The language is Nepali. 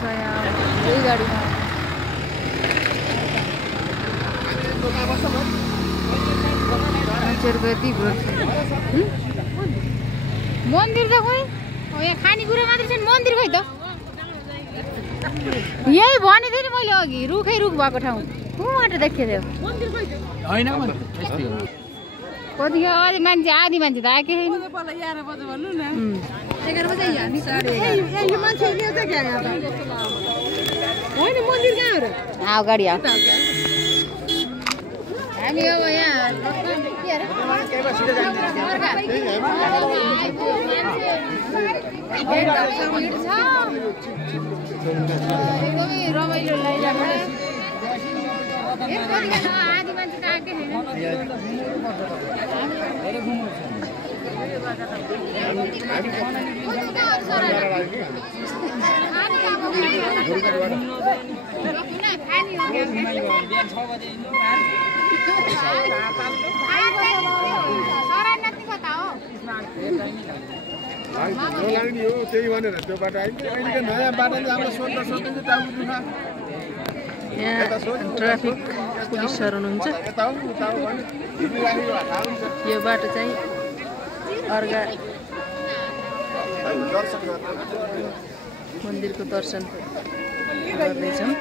छ यहाँ यही गाडीमा मान्छेहरूको यति भिड छ मन्दिर त खोइ यहाँ खानेकुरा मात्रै छन् मन्दिर खोइ त यही भनेको थिएँ नि मैले अघि रुखै रुख भएको ठाउँ उहाँबाट देखेको थियो कति अझै मान्छे आधी मान्छे त आएकै गाडी आऊ हामी अब यहाँ एकदमै रमाइलो आधी मान्छे त आएकै त्यही भनेर त्यो बाटो अहिले नयाँ बाटो हाम्रो सोध्दा सोध्दै टाउको यहाँ ट्राफिक पुलिसहरू हुनुहुन्छ यो बाटो चाहिँ अर्घा मन्दिरको दर्शन गर्दैछौँ।